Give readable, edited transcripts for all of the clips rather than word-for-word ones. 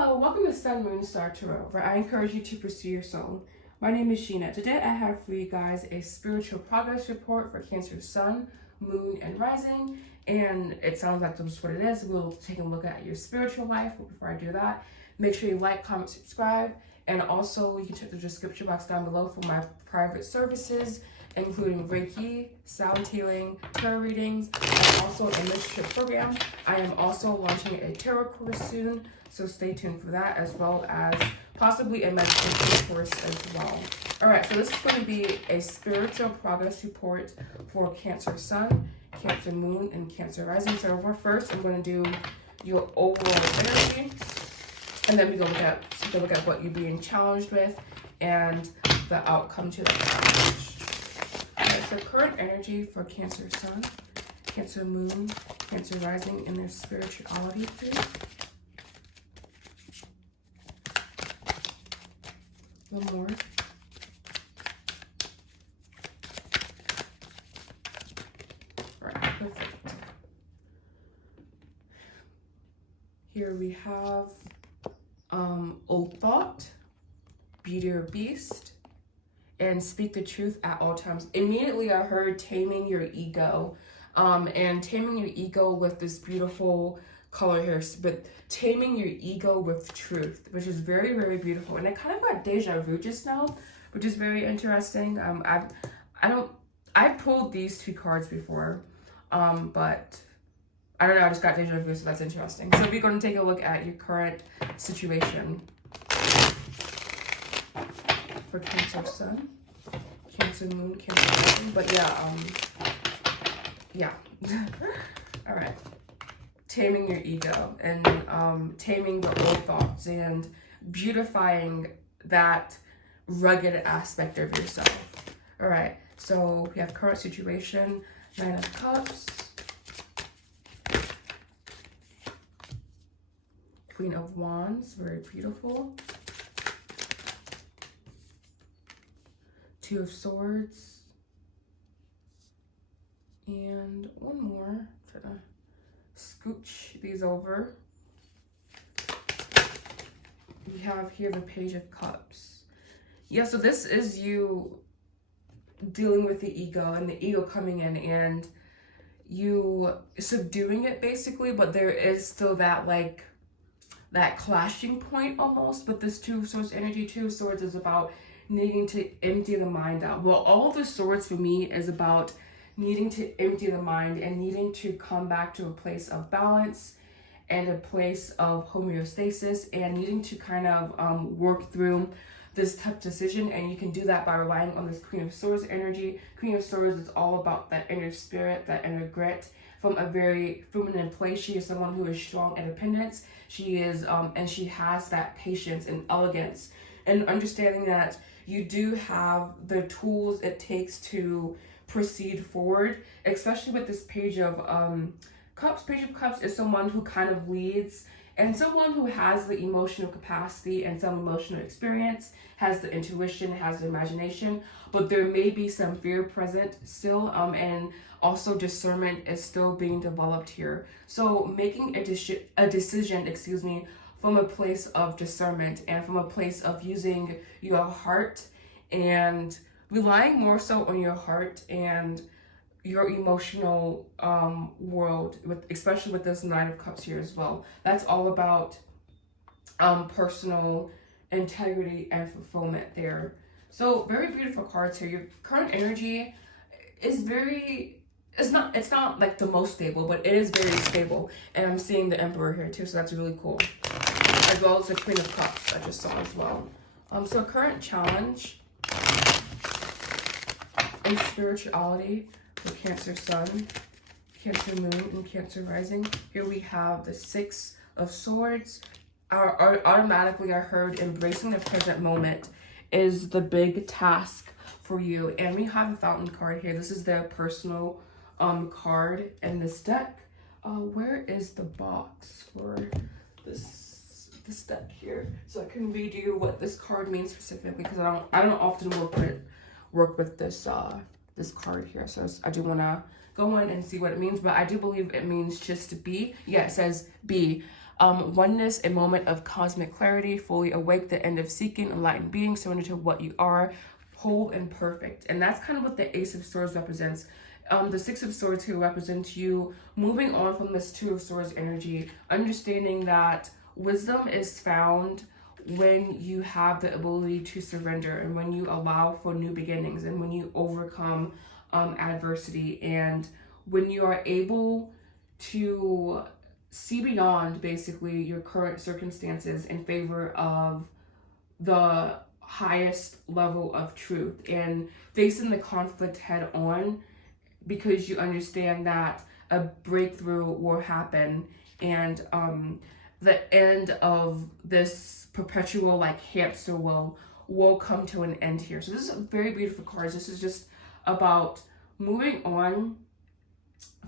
Hello, welcome to Sun, Moon, Star Tarot, where I encourage you to pursue your soul. My name is Gina. Today I have for you guys a spiritual progress report for Cancer Sun, Moon, and Rising. And it sounds like that's what it is. We'll take a look at your spiritual life. But before I do that, make sure you like, comment, subscribe. And also you can check the description box down below for my private services, including reiki, sound healing, tarot readings, and also a mentorship program. I am also launching a tarot course soon, so stay tuned for that, as well as possibly a meditation course as well. All right, so this is going to be a spiritual progress report for Cancer Sun, Cancer Moon, and Cancer Rising. So first, I'm going to do your overall energy, and then we go look at what you're being challenged with and the outcome to that challenge. Alright, so current energy for Cancer Sun, Cancer Moon, Cancer Rising in their spirituality, please. One more. Alright, perfect. Here we have Old Thought, Beauty or Beast, and Speak the Truth at all times. Immediately I heard Taming Your Ego, and taming your ego with this beautiful color here, but taming your ego with truth, which is very, very beautiful. And I kind of got deja vu just now, which is very interesting. I've pulled these two cards before, but I don't know, I just got deja vu, so that's interesting. So we're going to take a look at your current situation for Cancer Sun, Cancer Moon, Cancer Rising. But yeah. All right. Taming your ego and taming the old thoughts and beautifying that rugged aspect of yourself. All right. So we have current situation, Nine of Cups, Queen of Wands, very beautiful. Two of Swords, and one more. Try to scooch these over. We have here the Page of Cups. Yeah, so this is you dealing with the ego and the ego coming in and you subduing it basically, but there is still that that clashing point almost. But this Two of Swords energy, Two of Swords is about needing to empty the mind out. Well, all of the swords for me is about needing to empty the mind and needing to come back to a place of balance and a place of homeostasis and needing to kind of work through this tough decision. And you can do that by relying on this Queen of Swords energy. Queen of Swords is all about that inner spirit, that inner grit from a very feminine place. She is someone who is strong, independent. She is, and she has that patience and elegance and understanding that you do have the tools it takes to proceed forward, especially with this Page of Cups. Page of Cups is someone who kind of leads and someone who has the emotional capacity and some emotional experience, has the intuition, has the imagination, but there may be some fear present still, and also discernment is still being developed here. So making a decision, from a place of discernment and from a place of using your heart and relying more so on your heart and your emotional world, especially with this Nine of Cups here as well. That's all about personal integrity and fulfillment there. So very beautiful cards here. Your current energy is it's not like the most stable, but it is very stable. And I'm seeing the Emperor here too, so that's really cool. As well as the Queen of Cups I just saw as well. So current challenge in spirituality for Cancer Sun, Cancer Moon, and Cancer Rising. Here we have the Six of Swords. Automatically I heard embracing the present moment is the big task for you. And we have a Fountain card here. This is their personal card in this deck. Where is the box for this deck here, so I can read you what this card means specifically, because I don't often work with this this card here. So I do want to go in and see what it means, but I do believe it means just to be. Yeah, it says be. Oneness, a moment of cosmic clarity, fully awake, the end of seeking, enlightened being, surrender to what you are, whole and perfect. And that's kind of what the Ace of Swords represents. The Six of Swords here represents you moving on from this Two of Swords energy, understanding that wisdom is found when you have the ability to surrender, and when you allow for new beginnings, and when you overcome adversity, and when you are able to see beyond basically your current circumstances in favor of the highest level of truth, and facing the conflict head on, because you understand that a breakthrough will happen, and the end of this perpetual like hamster wheel will come to an end here. So this is a very beautiful card. This is just about moving on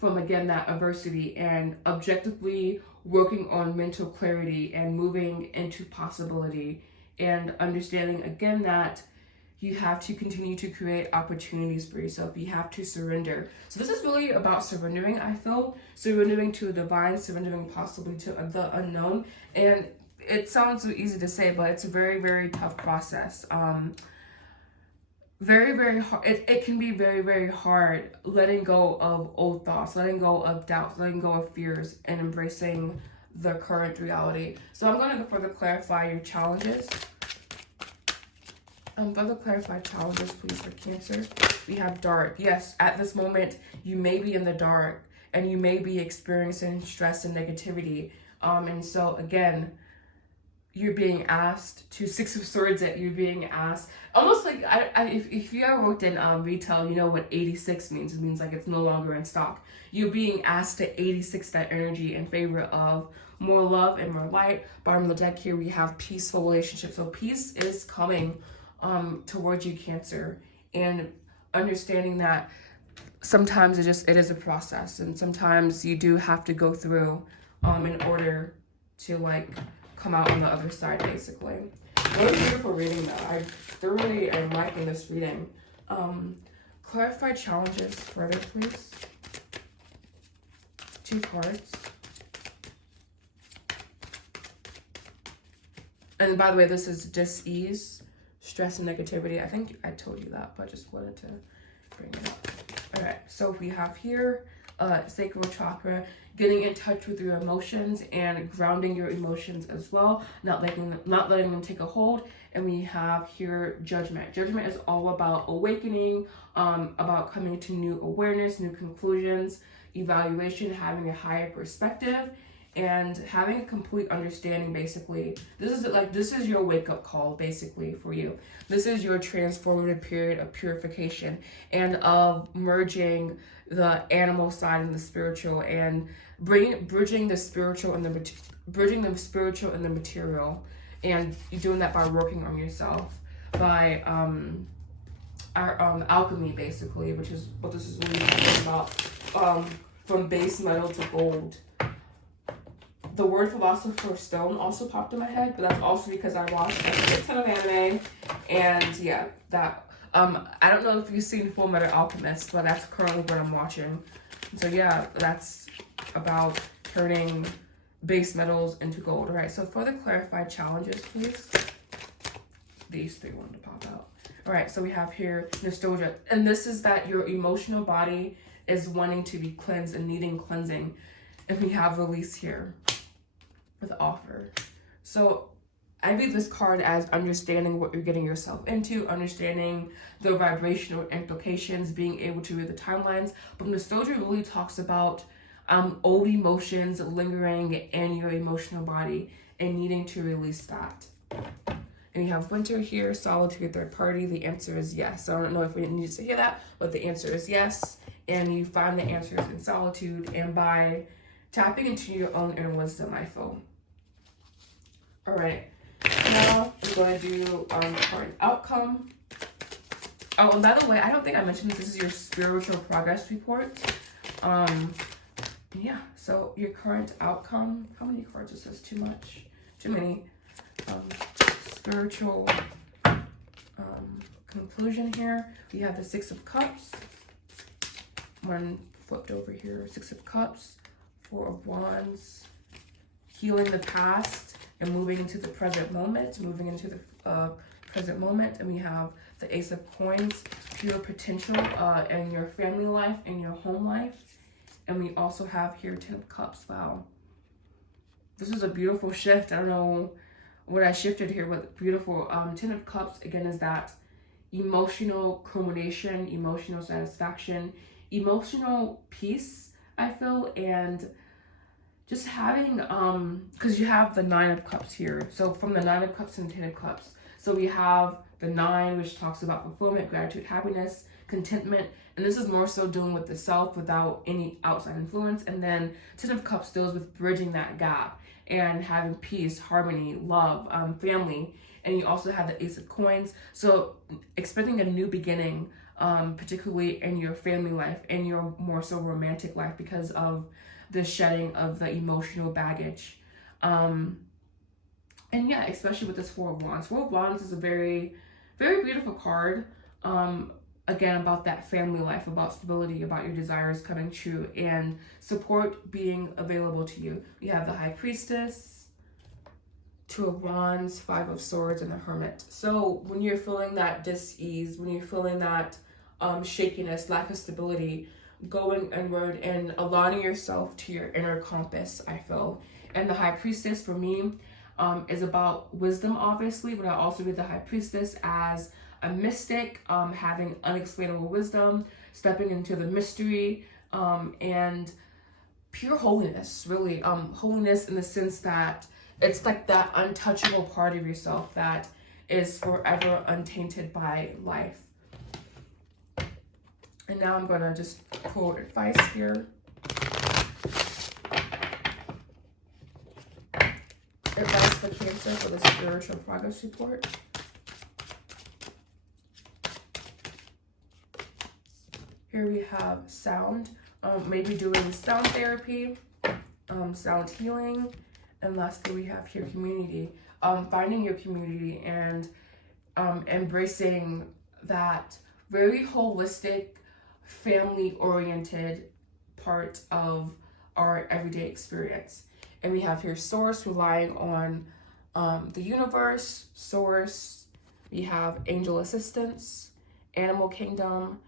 from, again, that adversity, and objectively working on mental clarity and moving into possibility, and understanding again that you have to continue to create opportunities for yourself. You have to surrender. So this is really about surrendering, I feel. Surrendering to the divine, surrendering possibly to the unknown. And it sounds so easy to say, but it's a very, very tough process. Very, very hard. It can be very, very hard letting go of old thoughts, letting go of doubts, letting go of fears, and embracing the current reality. So I'm going to further clarify your challenges. Further clarify challenges, please, for Cancer. We have dark. Yes, at this moment, you may be in the dark, and you may be experiencing stress and negativity. And so, again, you're being asked to, Six of Swords, that you're being asked, almost like, if you ever worked in retail, you know what 86 means. It means like it's no longer in stock. You're being asked to 86 that energy in favor of more love and more light. Bottom of the deck here, we have peaceful relationships. So peace is coming towards you, Cancer, and understanding that sometimes it is a process, and sometimes you do have to go through in order to like come out on the other side, basically. What a beautiful reading, though. I thoroughly am liking this reading. Clarify challenges further, please. 2 cards. And by the way, this is dis-ease, stress, and negativity. I think I told you that, but just wanted to bring it up. All right, so we have here Sacral Chakra, getting in touch with your emotions and grounding your emotions as well, not letting them take a hold. And we have here Judgment. Judgment is all about awakening, about coming to new awareness, new conclusions, evaluation, having a higher perspective, and having a complete understanding, basically. This is your wake-up call, basically, for you. This is your transformative period of purification and of merging the animal side and the spiritual, and bridging the spiritual and the material. And you're doing that by working on yourself, by alchemy, basically, which is what this is really talking about. From base metal to gold. The word Philosopher's Stone also popped in my head, but that's also because I watched a ton of anime, and yeah, that I don't know if you've seen Full Metal Alchemist, but that's currently what I'm watching. So yeah, that's about turning base metals into gold. All right, so further clarified challenges, please. These 3 wanted to pop out. All right, so we have here nostalgia, and this is that your emotional body is wanting to be cleansed and needing cleansing, and we have release here with offer. So I read this card as understanding what you're getting yourself into, understanding the vibrational implications, being able to read the timelines. But nostalgia really talks about old emotions lingering in your emotional body and needing to release that. And you have winter here, solitude, third party. The answer is yes. So I don't know if we need to hear that, but the answer is yes. And you find the answers in solitude and by tapping into your own inner wisdom, I feel. All right. Now we're going to do current outcome. Oh, and by the way, I don't think I mentioned this is your spiritual progress report. Yeah, so your current outcome. How many cards is this? Too much. Too many. Spiritual conclusion here. We have the 6 of Cups. One flipped over here. 6 of Cups. 4 of Wands. healing the past and moving into the present moment, present moment. And we have the Ace of Coins, pure potential in your family life, in your home life. And we also have here 10 of Cups. Wow. This is a beautiful shift. I don't know what I shifted here, but beautiful. 10 of Cups, again, is that emotional culmination, emotional satisfaction, emotional peace, I feel, and just having, because you have the 9 of Cups here. So from the 9 of Cups and 10 of Cups. So we have the 9, which talks about fulfillment, gratitude, happiness, contentment. And this is more so dealing with the self without any outside influence. And then 10 of Cups deals with bridging that gap and having peace, harmony, love, family. And you also have the Ace of Coins. So expecting a new beginning, particularly in your family life and your more so romantic life because of the shedding of the emotional baggage. And yeah, especially with this 4 of Wands. 4 of Wands is a very, very beautiful card. Again, about that family life, about stability, about your desires coming true, and support being available to you. We have the High Priestess, 2 of Wands, 5 of Swords, and the Hermit. So when you're feeling that dis-ease, when you're feeling that shakiness, lack of stability, going inward and aligning yourself to your inner compass, I feel. And the High Priestess for me is about wisdom, obviously, but I also read the High Priestess as a mystic, having unexplainable wisdom, stepping into the mystery, and pure holiness, really. Holiness in the sense that it's like that untouchable part of yourself that is forever untainted by life. And now I'm gonna just pull advice here. Advice for Cancer for the spiritual progress report. Here we have sound, maybe doing sound therapy, sound healing, and lastly we have here community, finding your community and embracing that very holistic, family-oriented part of our everyday experience. And we have here Source, relying on the universe, Source. We have angel assistance, animal kingdom,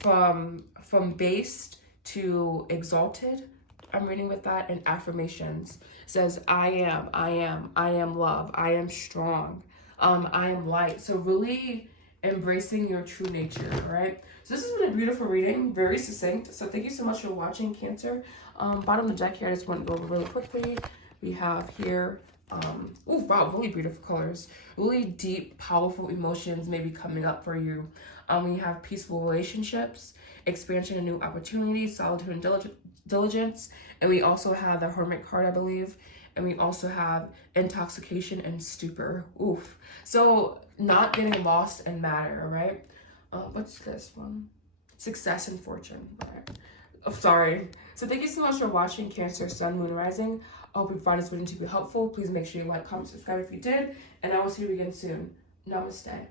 from based to exalted. I'm reading with that, and affirmations. It says, I am love, I am strong, I am light. So really embracing your true nature, right? So this has been a beautiful reading, very succinct. So thank you so much for watching, Cancer. Bottom of the deck here, I just want to go over really quickly. We have here, oh wow, really beautiful colors, really deep, powerful emotions maybe coming up for you. We have peaceful relationships, expansion and new opportunities, solitude and diligence, and we also have the Hermit card, I believe, and we also have intoxication and stupor. Oof. So not getting lost in matter, right? What's this one? Success and fortune. Right. Oh, sorry. So thank you so much for watching, Cancer, Sun, Moon, Rising. I hope you find this video to be helpful. Please make sure you like, comment, subscribe if you did, and I will see you again soon. Namaste.